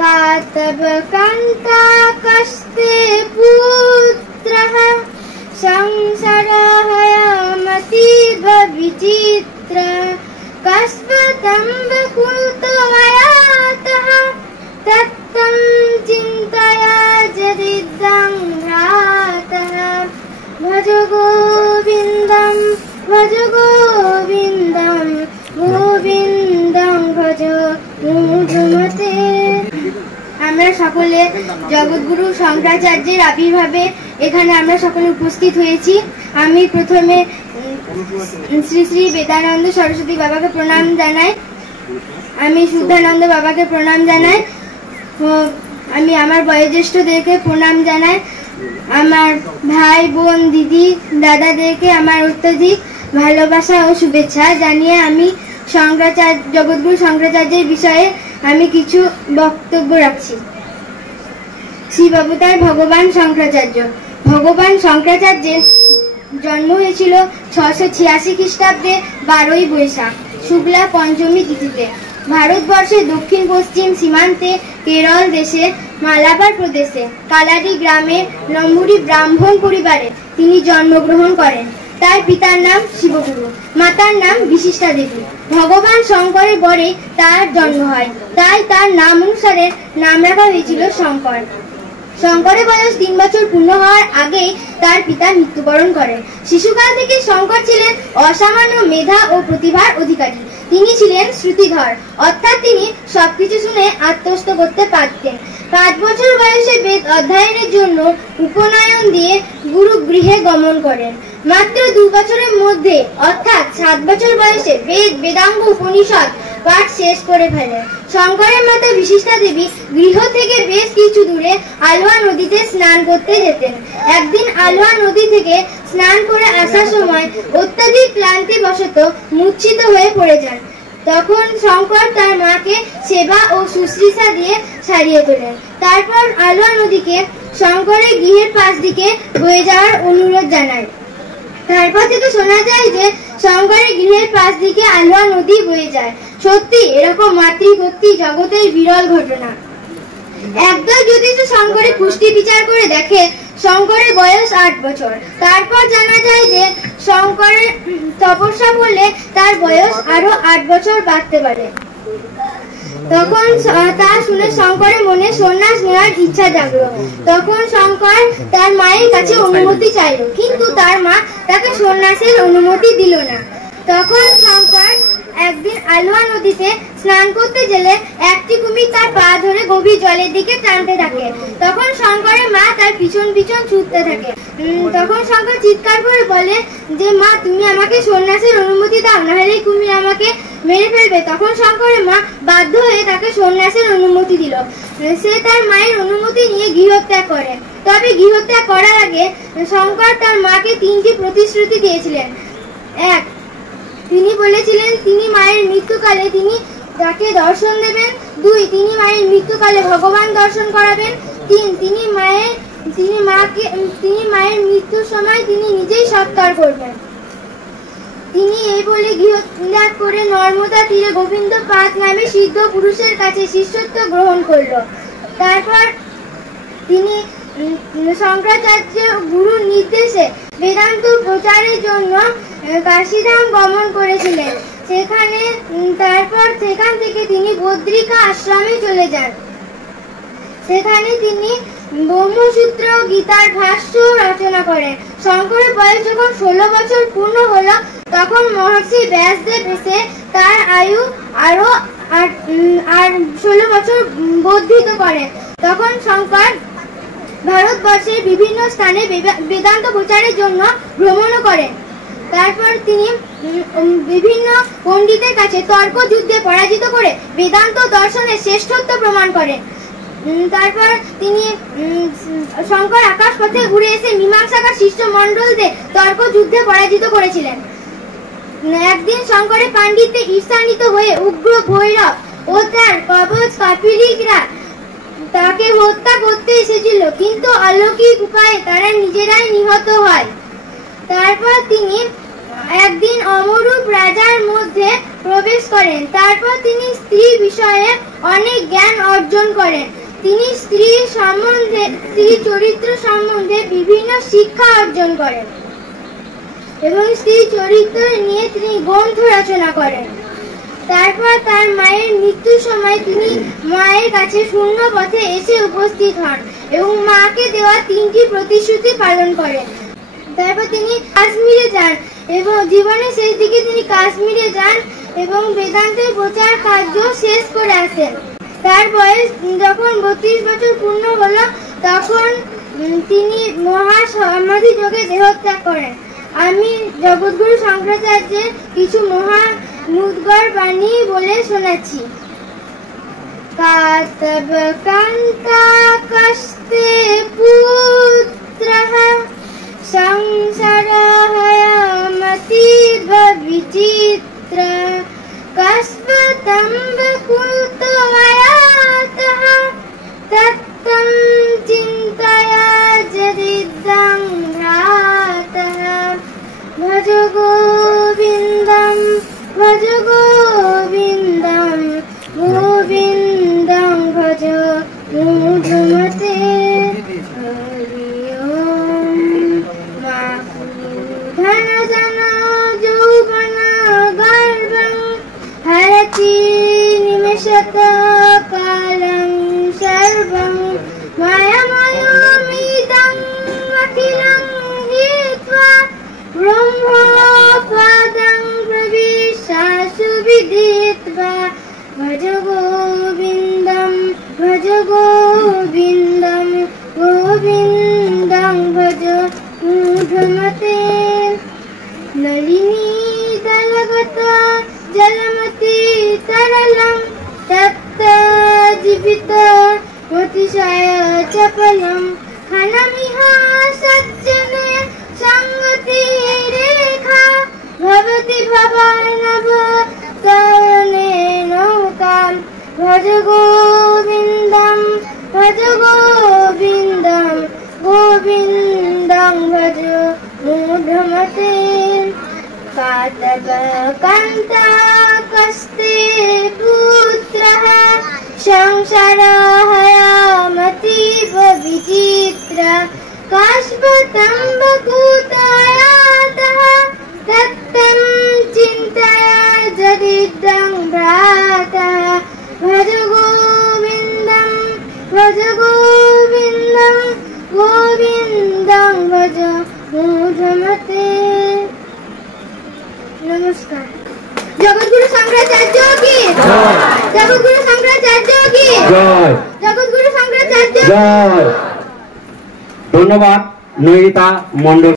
कातव कांता कस्ते पुत्रः संसारहयमतीव विचित्र कस्वतं वकुतो आयातः तत्तं चिन्तया जदिदं भ्रातः भज गोविन्दं गोविन्दं भज মধুমতে। আমরা সকলে জগৎগুরু শঙ্করাচার্যের আবির্ভাবে এখানে আমরা সকলে উপস্থিত হয়েছি। আমি প্রথমে শ্রী শ্রী বেদানন্দ সরস্বতী বাবাকে প্রণাম জানাই, আমি শুদ্ধানন্দ বাবাকে প্রণাম জানাই, আমি আমার বয়োজ্যেষ্ঠদেরকে প্রণাম জানাই, আমার ভাই বোন দিদি দাদাদেরকে আমার অত্যধিক ভালোবাসা ও শুভেচ্ছা জানিয়ে আমি জগৎগুরু শঙ্করাচার্যের বিষয়ে আমি কিছু বক্তব্য রাখছি। শ্রীবাবুতার ভগবান শঙ্করাচার্য। ভগবান শঙ্করাচার্যের জন্ম হয়েছিল 686 খ্রিস্টাব্দে 12ই বৈশাখ শুক্লা পঞ্চমী তিথিতে ভারতবর্ষের দক্ষিণ পশ্চিম সীমান্তে কেরল দেশে মালাবার প্রদেশে কালারি গ্রামে লম্বুরি ব্রাহ্মণ পরিবারে তিনি জন্মগ্রহণ করেন। তার পিতার নাম শিবগুরু, মাতার নাম বিশিষ্টা দেবী। ভগবান শঙ্করের বরে তার জন্ম হয়, তাই তার নাম অনুসারে নাম রাখা হয়েছিল শঙ্কর। শঙ্করের বয়স 3 বছর পূর্ণ হওয়ার আগেই তার পিতা মৃত্যুবরণ করেন। শিশুকাল থেকে শঙ্কর ছিলেন অসামান্য মেধা ও প্রতিভার অধিকারী। তিনি ছিলেন শ্রুতিধর, অর্থাৎ তিনি সবকিছু শুনে আত্মস্থ করতে পারতেন। 5 বছর বয়সে বেদ অধ্যয়নের জন্য উপনয়ন দিয়ে গুরু গৃহে গমন করেন। মাত্র 2 বছরের মধ্যে অর্থাৎ 7 বছর বয়সে বেদাঙ্গ উপনিষদ পাঠ শেষ করে ফেলেন। শঙ্করের মাতা বিশিষ্টা দেবী গৃহ থেকে বেশ কিছু দূরে আলোয়া নদীতে স্নান করতে যেতেন। একদিন আলোয়া নদী থেকে স্নান করে আসার সময় অত্যধিক ক্লান্তিবশত মূর্ছিত হয়ে পড়ে যান। তখন শঙ্কর তার মাকে সেবা ও শুশ্রূষা দিয়ে সারিয়ে তোলেন। তারপর আলোয়া নদীকে শঙ্করের গৃহের পাশ দিকে বয়ে যাওয়ার অনুরোধ জানায়। তারপর থেকে শোনা যায় যে শঙ্করের গৃহের পাশ দিকে আলোয়া নদী বয়ে যায়। সত্যি এরকম মাতৃভক্তি জগতের বিরল ঘটনা। একদল জ্যোতিষ শঙ্করের পুষ্টি বিচার করে দেখে শঙ্করের বয়স 8 বছর। তারপর জানা যায় যে শঙ্করের তপস্যা করলে তার বয়স আরো 8 বছর বাড়তে পারে। তখন তা শুনে শঙ্করের মনে সন্ন্যাস নেওয়ার ইচ্ছা জাগলো। তখন শঙ্কর তার মায়ের কাছে অনুমতি চাইল, কিন্তু তার মা তাকে সন্ন্যাসের অনুমতি দিল না। তখন শঙ্কর একদিন আলোয়া নদীতে স্নান করতে গেলে একটি কুমির তার পা ধরে গভীর জলের দিকে টানতে থাকে। তখন শঙ্করের মা তার পিছন পিছন ছুটতে থাকে। তখন শঙ্কর চিৎকার করে বলে যে মা, তুমি আমাকে সন্ন্যাসের অনুমতি দাও, নাহলে কুমির আমাকে মেরে ফেলবে। তখন শঙ্করের মা বাধ্য হয়ে তাকে সন্ন্যাসের অনুমতি দিল। সে তার মায়ের অনুমতি নিয়ে গৃহত্যাগ করে। তবে গৃহত্যাগ করার আগে শঙ্কর তার মাকে 3টি প্রতিশ্রুতি দিয়েছিলেন। 1, তিনি বলেছিলেন তিনি মায়ের মৃত্যুকালে তিনি তাকে দর্শন দেবেন। 2, তিনি মায়ের মৃত্যুকালে ভগবান দর্শন করাবেন। 3, তিনি মায়ের মৃত্যুর সময় তিনি নিজেই সৎকার করবেন। তিনি এই বলে গৃহত্যাগ করে নর্মদা তীরে গোবিন্দ পাদ নামে সিদ্ধ পুরুষের কাছে শিষ্যত্ব গ্রহণ করল। তারপর তিনি শঙ্করাচার্য গুরুর নির্দেশে বেদান্ত প্রচারের জন্য কাশীধাম গমন করেছিলেন। সেখান থেকে তিনি বদ্রিকা আশ্রমে চলে যান। সেখানে তিনি ব্রহ্মসূত্র গীতার ভাষ্য রচনা করেন। শঙ্করের বয়স যখন 16 বছর পূর্ণ হলো, তখন মহর্ষি ব্যাসদেব এসে তার আয়ু আরো 16 বছর বর্ধিত করেন। তখন শঙ্কর ভারতবর্ষের বিভিন্ন স্থানে বেদান্ত প্রচারের জন্য ভ্রমণ করেন। তারপর তিনি বিভিন্ন পণ্ডিতের কাছে তর্ক যুদ্ধে পরাজিত করে বেদান্ত দর্শনের শ্রেষ্ঠত্ব প্রমাণ করেন। তারপর তিনি শঙ্কর আকাশ পথে ঘুরে এসে মীমাংসাকার শিষ্যমণ্ডলদের তর্ক যুদ্ধে পরাজিত করেছিলেন। একদিন শঙ্করের পাণ্ডিত্যে ঈর্ষান্বিত হয়ে উগ্র ভৈরব ও তার কবচ কাপিলিকরা তাকে হত্যা করতে এসেছিল, কিন্তু অলৌকিক উপায়ে তারা নিজেরাই নিহত হয়। তারপর তিনি একদিন অমরূপ রাজার মধ্যে প্রবেশ করেন। তারপর তিনি স্ত্রী বিষয়ে অনেক জ্ঞান অর্জন করেন। তিনি স্ত্রী চরিত্র সম্বন্ধে বিভিন্ন শিক্ষা অর্জন করেন এবং স্ত্রী চরিত্র নিয়ে তিনি গ্রন্থ রচনা করেন। তারপর তার মায়ের মৃত্যুর সময় তিনি মায়ের কাছে শূন্য পথে এসে উপস্থিত হন এবং মাকে দেওয়া 3টি প্রতিশ্রুতি পালন করেন। তারপর তিনি কাশ্মীরে যান এবং জীবনের শেষ দিকে তিনি কাশ্মীরে যান এবং বেদান্তের প্রচার কার্য শেষ করে আসেন। তার বয়স যখন 32 বছর পূর্ণ হলো তখন তিনি মহাসমাধি যোগে দেহত্যাগ করেন। আমি জগৎগুরু শঙ্করাচার্যের কিছু মহানুদ্গর বাণী বলে শোনাচ্ছি। কাতব কান্তা কস্তে পুত্রঃ সংসারহয়ামতীব বিচিত্র কস্বতম কুতোয়ায়াতঃ তত্তম চিন্তয়া যদিদং ভ্রাতঃ ভজ গোবিন্দম ভজ গোবিন্দম গোবিন্দং ভজ মূঢ়মতে। হরি ওম। মা ধন জন যৌবন গর্ভং হরতি নিমেষত কালং সর্বং মায়াময়মিদং অখিলং হিত্বা ব্রহ্মপদং প্রবিশ্য সুবিদিত্বা ভজ গোবিন্দম ভজ গোবিন্দম গোবিন্দং ভজ মূঢ়মতে। নলিনী দলগত জলমতি তরলং তপ্ত জীবিত অতিশয় চপলং খনমিহ সজ্জনে সঙ্গতি রেখা ভবতি ভবানভ তরণে নৌকাম ভজ গোবিন্দম ভজ গোবিন্দম গোবিন্দং ভজ মূঢ়মতে। কাতব কান্তা কস্তে পুত্রঃ সংসারহয়ামতীব বিচিত্র কস্বতম কুতোয়ায়াতঃ তত্তম চিন্তয়া যদিদং ভ্রাতঃ ভজ গোবিন্দম ভজ গোবিন্দম গোবিন্দং ভজ মূঢ়মতে। নমস্কার। জগৎগুরু শঙ্করাচার্য কি জয়। জগৎগুরু শঙ্করাচার্য কি জয়। জগৎগুরু শঙ্করাচার্য জয়। ধন্যবাদ নয়িতা মণ্ডল।